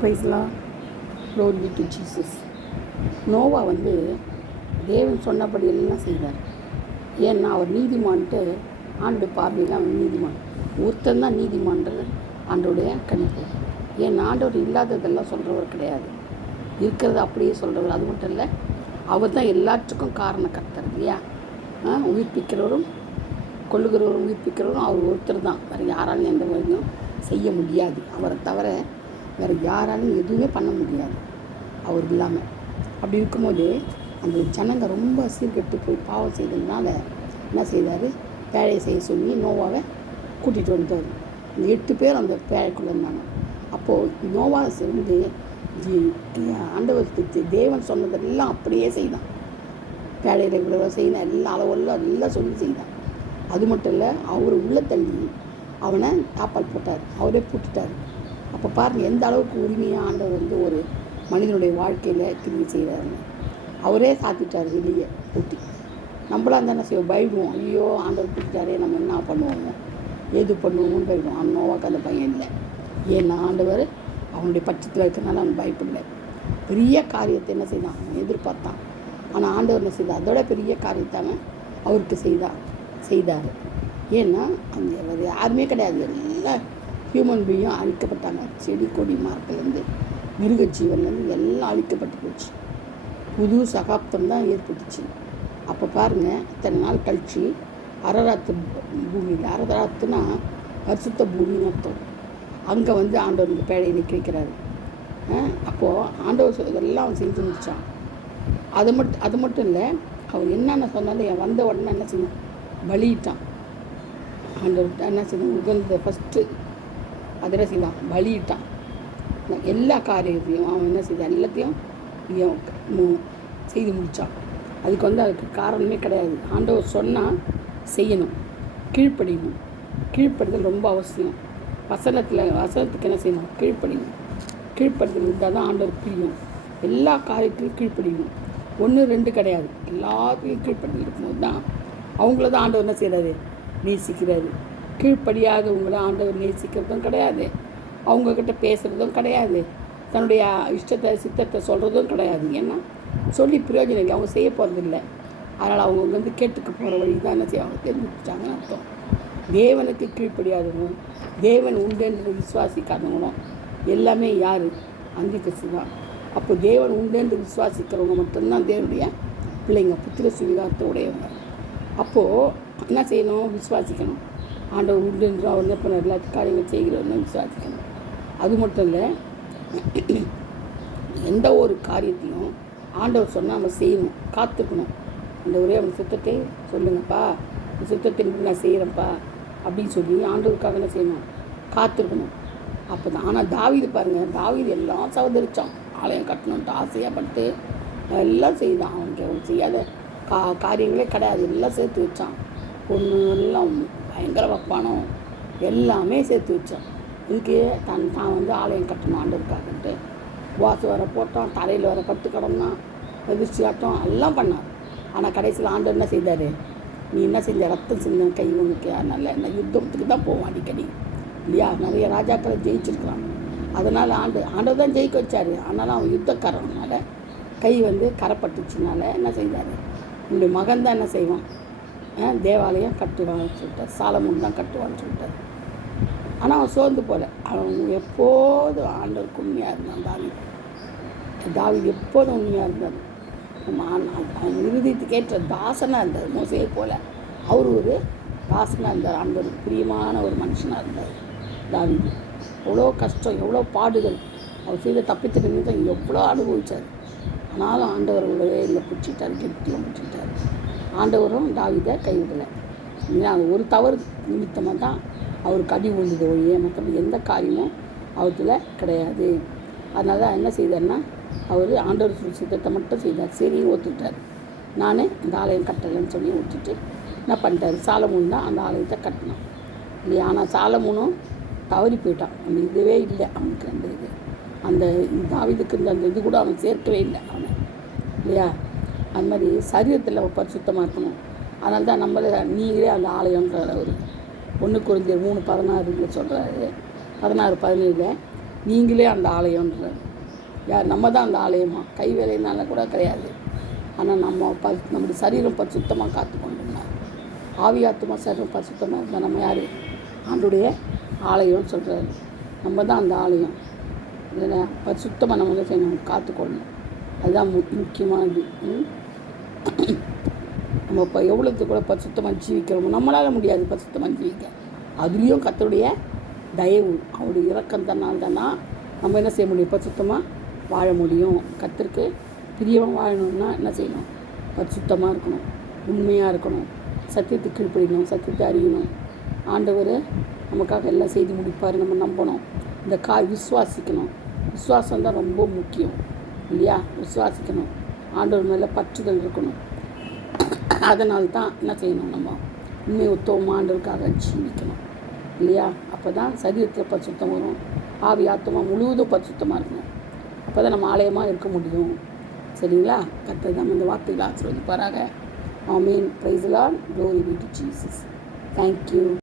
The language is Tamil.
பிரைஸ்லாம் க்ளோரி டு ஜீசஸ். நோவா தேவன் சொன்னபடி எல்லாம் செய்தார். ஏன்னா அவர் நீதிமான்ட்டு ஆண்டு பார்வையில் அவன் நீதிமான். ஒருத்தன் தான் நீதிமான்றது ஆண்டோடைய கணிப்பு. ஏன் ஆண்டவர் இல்லாததெல்லாம் சொல்கிறவர் கிடையாது, இருக்கிறத அப்படியே சொல்கிறவர். அது மட்டும் இல்லை, அவர் தான் எல்லாத்துக்கும் காரணக்கர்த்தர் இல்லையா. உயிர்ப்பிக்கிறவரும் கொள்ளுகிறவரும் உயிர்ப்பிக்கிறவரும் அவர் ஒருத்தர் தான். வேறு யாராலும் எந்த வரையும் செய்ய முடியாது. அவரை தவிர வேறு யாராலும் எதுவுமே பண்ண முடியாது அவர் இல்லாமல். அப்படி இருக்கும்போது அந்த ஜனங்க ரொம்ப சீர்கெட்டு போய் பாவம் செய்ததுனால என்ன செய்தார், பேழையை செய்ய சொல்லி நோவாவை கூட்டிகிட்டு வந்தார். இந்த 8 பேர் அந்த பேழைக்குள்ளே இருந்தாங்க. அப்போது நோவா ஆண்டவர் தேவன் சொன்னதெல்லாம் அப்படியே செய்தான். பேழையில் இவ்வளோ செய்யணும், எல்லா அளவெல்லாம் எல்லாம் சொல்லி செய்தான். அது மட்டும் இல்லை, அவர் உள்ள தள்ளி அவனை தாப்பால் போட்டார், அவரே போட்டுட்டார். அப்போ பாருங்கள் எந்த அளவுக்கு உரிமையாக ஆண்டவர் ஒரு மனிதனுடைய வாழ்க்கையில் கிருமி செய்கிறாருன்னு. அவரே சாத்திட்டார் வெளியே பூட்டி. நம்மளாம் தானே செய்வோம், பயப்படுவோம். ஐயோ ஆண்டவர் பூட்டிட்டாரே, நம்ம என்ன பண்ணுவோமோ ஏது பண்ணுவோமோன்னு பயப்படுவோம். அவன் நோவாக்கு அந்த பையன் இல்லை. ஏன்னா ஆண்டவர் அவனுடைய பட்சத்தில் இருக்கிறனால அவன் பயப்படலை. பெரிய காரியத்தை என்ன செய்தான், அவன் எதிர்பார்த்தான். ஆனால் ஆண்டவர் என்ன செய்தார், அதோட பெரிய காரியத்தாங்க அவருக்கு செய்தார். ஏன்னா அந்த யாருமே கிடையாது, எல்லாம் ஹியூமன் பீயும் அழிக்கப்பட்டாங்க. செடி கொடி மரத்துலேருந்து மிருக ஜீவன்லேருந்து எல்லாம் அழிக்கப்பட்டு போச்சு. புது சகாப்தம் தான் ஏற்பட்டுச்சு. அப்போ பாருங்கள், இத்தனை நாள் கழித்து அரராத்து பூமியில், அரராத்துனா பரிசுத்த பூமின்னு அர்த்தம். அங்கே ஆண்டவர் இந்த பேழையை நிற்க வைக்கிறாரு. அப்போது ஆண்டவர் இதெல்லாம் அவன் செஞ்சு முடித்தான். அது மட்டும் இல்லை, அவர் என்னென்ன சொன்னாலும் வந்த உடனே என்ன செய்யணும், பலியிட்டான். ஆண்டவர் என்ன செய்யணும், உகந்த ஃபஸ்ட்டு அதில் செய்தான், பலியிட்டான். எல்லா காரியத்தையும் அவன் என்ன செய்தான், எல்லாத்தையும் செய்து முடித்தான். அதுக்கு காரணமே கிடையாது. ஆண்டவர் சொன்னால் செய்யணும், கீழ்ப்படியணும். கீழ்ப்படுதல் ரொம்ப அவசியம். வசனத்துக்கு என்ன செய்யணும், கீழ்ப்படியணும். கீழ்ப்படுதல் இருந்தால் தான் ஆண்டவர் பிரியும். எல்லா காரியத்திலையும் கீழ்ப்படியணும். 1 2 கிடையாது, எல்லாத்தையும் கீழ்ப்படிதல் இருக்கும்போது தான் அவங்கள தான் ஆண்டவர் என்ன செய்கிறாரு, நேசிக்கிறாரு. கீழ்ப்படியாதவங்கள ஆண்டவர் நேசிக்கிறதும் கிடையாது, அவங்கக்கிட்ட பேசுகிறதும் கிடையாது, தன்னுடைய இஷ்டத்தை சித்தத்தை சொல்கிறதும் கிடையாது. ஏன்னா சொல்லி பிரயோஜனம் இல்லை, அவங்க செய்ய போகிறதில்லை. அதனால் அவங்க கேட்டுக்க போகிற வழி தான் என்ன செய்வாங்க, தெரிஞ்சுக்கிட்டாங்கன்னு அர்த்தம். தேவனுக்கு கீழ்ப்படியாதவங்களும் தேவன் உண்டென்று விசுவாசிக்காதவங்களும் எல்லாமே யார், அந்திகிறிஸ்து தான். அப்போ தேவன் உண்டென்று விசுவாசிக்கிறவங்க மட்டும்தான் தேவனுடைய பிள்ளைங்க, புத்திர சுவிகாரத்தை உடையவங்க. அப்போது என்ன செய்யணும், விசுவாசிக்கணும். ஆண்டவர் உண்டென்று அவர் என்ன பண்ண எல்லா காரியங்கள் செய்கிறவங்க விசுவாசிக்கணும். அது மட்டும் இல்லை, எந்த ஒரு காரியத்தையும் ஆண்டவர் சொன்னால் நம்ம செய்யணும், காத்துக்கணும். ஆண்டவரே அவன் சுத்தத்தை சொல்லுங்கப்பா, சுத்தத்தின் நான் செய்கிறேன்ப்பா அப்படின்னு சொல்லி ஆண்டவருக்காக என்ன செய்யணும், காத்திருக்கணும். அப்போ தான். ஆனால் தாவீது பாருங்கள், தாவீது எல்லாம் சகோதரிச்சான். ஆலயம் கட்டணுன்ட்டு ஆசையாக பட்டு எல்லாம் செய்தான். அவனுக்கு அவன் செய்யாத காரியங்களே கிடையாது, எல்லாம் சேர்த்து வச்சான். பொண்ணு எல்லாம் பயங்கர வைப்பானோ எல்லாமே சேர்த்து வச்சான். இதுக்கு தான் ஆலயம் கட்டணும் ஆண்டவருக்காகன்ட்டு வாசு வர போட்டான், தலையில் வர பட்டு கடந்தான், எதிர்ச்சி ஆட்டம் எல்லாம் பண்ணான். ஆனால் கடைசியில் ஆண்டவர் என்ன செய்தார், நீ என்ன செஞ்ச, ரத்தம் செஞ்ச கை உனக்கு அதனால் என்ன யுத்தத்துக்கு தான் போவோம் அடிக்கடி இல்லையா. நிறைய ராஜாக்களை ஜெயிச்சிருக்கிறான். அதனால் ஆண்டவர் தான் ஜெயிக்க வச்சார். ஆனாலும் அவன் யுத்தக்காரனால கை கரைப்பட்டுச்சுனால என்ன செய்தார், உன்னுடைய மகன் தான் என்ன செய்வான், தேவாலயம் கட்டுவான்னு சொல்லிட்டார். சாலமோன் தான் கட்டுவான்னு சொல்லிட்டார். ஆனால் அவன் சோர்ந்து போகல. அவன் எப்போதும் ஆண்டவருக்கு உண்மையாக இருந்தான். தாவீது எப்போதும் உண்மையாக இருந்தார். அவன் இறுதியத்துக்கு ஏற்ற தாசனாக இருந்தார். மோசையை போல் அவர் ஒரு தாசனாக இருந்தார். ஆண்டவருக்கு பிரியமான ஒரு மனுஷனாக இருந்தார் தாவீது. எவ்வளோ கஷ்டம், எவ்வளோ பாடுகள், அவர் செய்த தப்பித்த நிமித்தம் எவ்வளோ அனுபவித்தார். ஆனாலும் ஆண்டவர் விடவே இல்லை, பிடிச்சிட்டார், கெட்டியும் பிடிச்சிட்டார். ஆண்டவரும் தாவீதை கைவிடலை. ஒரு தவறு நிமித்தமாக தான் அவருக்கு அடி விழுந்தது ஒழிய மற்றபடி எந்த காரியமும் அவற்றில் கிடையாது. அதனால தான் என்ன செய்தார்னா, அவர் ஆண்டவர் சித்தத்தை மட்டும் செய்தார். சரி ஒத்துக்கிட்டார், நான் இந்த ஆலயம் கட்டலைன்னு சொல்லி ஒத்துட்டு என்ன பண்ணிட்டார், சாலமோன் தான் அந்த ஆலயத்தை கட்டினான் இல்லையா. ஆனால் சாலமோனும் தவறி போயிட்டான். அந்த இதுவே இல்லை அவனுக்கு, அந்த தாவீதுக்கு அந்த இது கூட அவன் சேர்க்கவே இல்லை அவனை இல்லையா. அது மாதிரி சரீரத்தில் பரிசுத்தமாக இருக்கணும். அதனால தான் நீங்களே அந்த ஆலயன்ற ஒரு 1 கொரிந்தியர் 3:16 சொல்கிறாரு. 16:17 நீங்களே அந்த ஆலயம்ன்றார். யார்? நம்ம தான் அந்த ஆலயமா? கை வேலையினால கூட கிடையாது. ஆனால் நம்முடைய சரீரம் பரிசுத்தமாக காத்துக்கொண்டுனார். ஆவி ஆத்துமா சரீரம் பரிசுத்தமாக இருந்தால் நம்ம யார்? ஆண்டுடைய ஆலயம்னு சொல்கிறாரு. நம்ம தான் அந்த ஆலயம். இதில் பரிசுத்தமாக நம்ம தான் செய்யணும், காத்துக்கொள்ளணும். அதுதான் முக்கியமானது. நம்ம இப்போ எவ்வளோத்துக்கு கூட பரிசுத்தமாக ஜீவிக்கிறோமோ, நம்மளால் முடியாது பரிசுத்தமாக ஜீவிக்க. அதுலேயும் கர்த்தருடைய தயவு, அவருடைய இரக்கம் தன்னால் தானா நம்ம என்ன செய்ய முடியும்? பரிசுத்தமாக வாழ முடியும். கர்த்தருக்கு பிரியமாக வாழணும்னா என்ன செய்யணும்? பரிசுத்தமாக இருக்கணும், உண்மையாக இருக்கணும், சத்தியத்துக்கு கீழ்ப்படியணும், சத்தியத்தை அறியணும். ஆண்டவர் நமக்காக எல்லாம் செய்து முடிப்பார். நம்ம நம்பணும். இந்த விசுவாசிக்கணும். விசுவாசம் தான் ரொம்ப முக்கியம் இல்லையா? விசுவாசிக்கணும். ஆண்டவர் மேலே பற்றுதல் இருக்கணும். அதனால்தான் என்ன செய்யணும்? நம்ம உண்மை உத்தவமாக ஆண்டவருக்காக ஜீவிக்கணும் இல்லையா? அப்போ தான் சரீரத்தில் பரிசுத்தம் வரும். ஆவி ஆத்மா முழுவதும் பரிசுத்தமாக இருக்கணும். அப்போ தான் நம்ம ஆலயமாக இருக்க முடியும். சரிங்களா? கர்த்தர் தான் இந்த வார்த்தைகளை ஆசீர்வதிப்பாராக. Amen. Praise the Lord. Glory be to Jesus. Thank you.